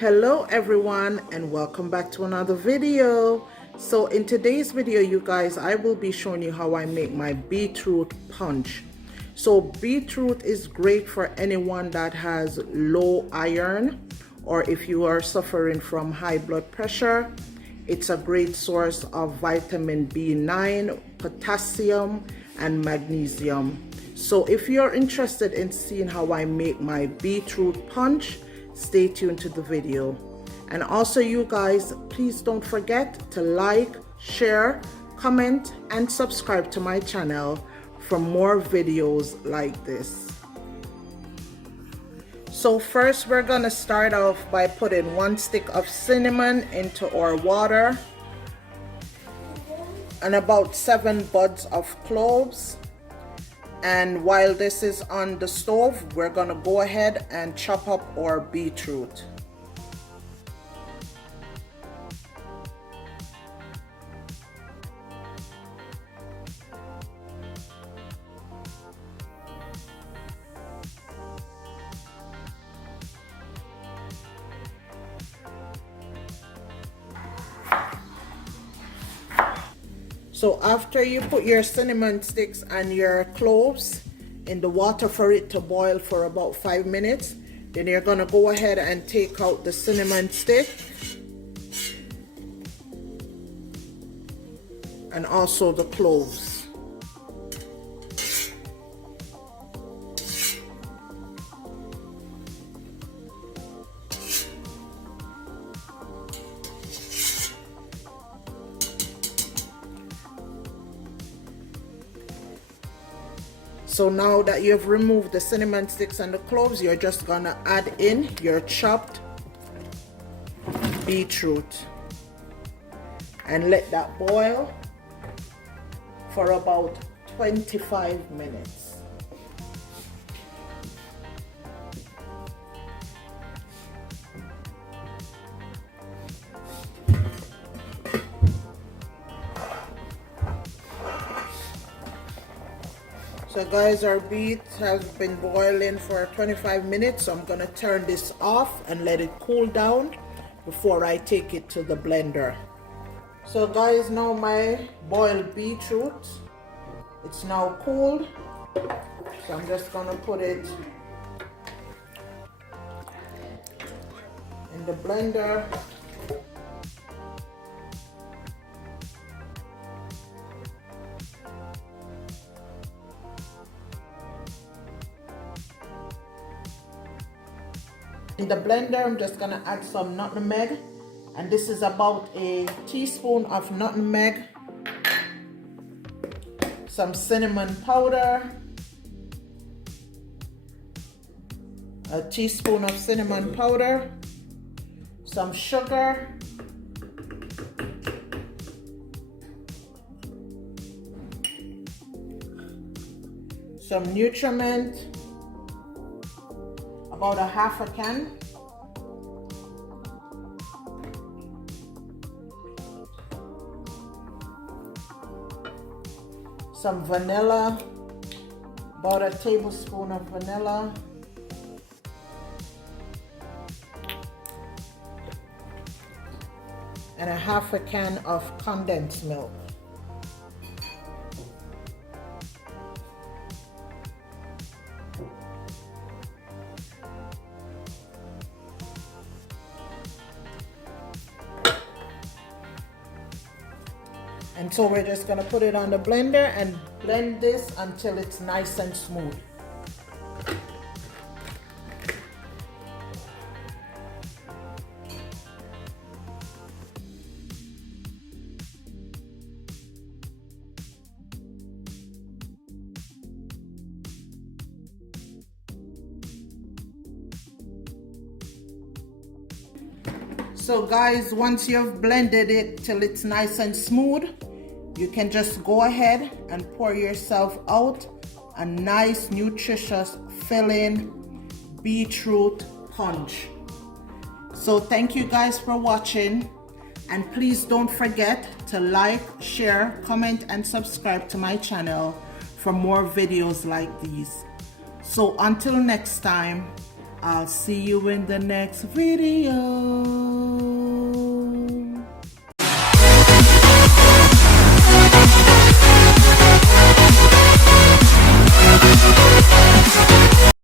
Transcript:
Hello everyone and welcome back to another video. So in today's video, you guys, I will be showing you how I make my beetroot punch. So beetroot is great for anyone that has low iron, or if you are suffering from high blood pressure. It's a great source of vitamin B9, potassium and magnesium. So if you're interested in seeing how I make my beetroot punch, stay tuned to the video. And also, you guys, please don't forget to like, share, comment and subscribe to my channel for more videos like this. So first we're gonna start off by putting 1 stick of cinnamon into our water and about 7 buds of cloves. And while this is on the stove, we're gonna go ahead and chop up our beetroot. So after you put your cinnamon sticks and your cloves in the water for it to boil for about 5 minutes, then you're gonna go ahead and take out the cinnamon stick and also the cloves. So now that you've removed the cinnamon sticks and the cloves, you're just gonna add in your chopped beetroot and let that boil for about 25 minutes. So guys, our beet has been boiling for 25 minutes, so I'm gonna turn this off and let it cool down before I take it to the blender. So guys, now my boiled beetroot, it's now cooled. So I'm just gonna put it in the blender. In the blender, I'm just gonna add some nutmeg, and this is about a teaspoon of nutmeg, some cinnamon powder, a teaspoon of cinnamon powder, some sugar, some nutriment, about a half a can, some vanilla, about a tablespoon of vanilla, and a half a can of condensed milk. And so we're just gonna put it on the blender and blend this until it's nice and smooth. So guys, once you've blended it till it's nice and smooth, you can just go ahead and pour yourself out a nice, nutritious, filling beetroot punch. So thank you guys for watching, and please don't forget to like, share, comment and subscribe to my channel for more videos like these. So until next time, I'll see you in the next video.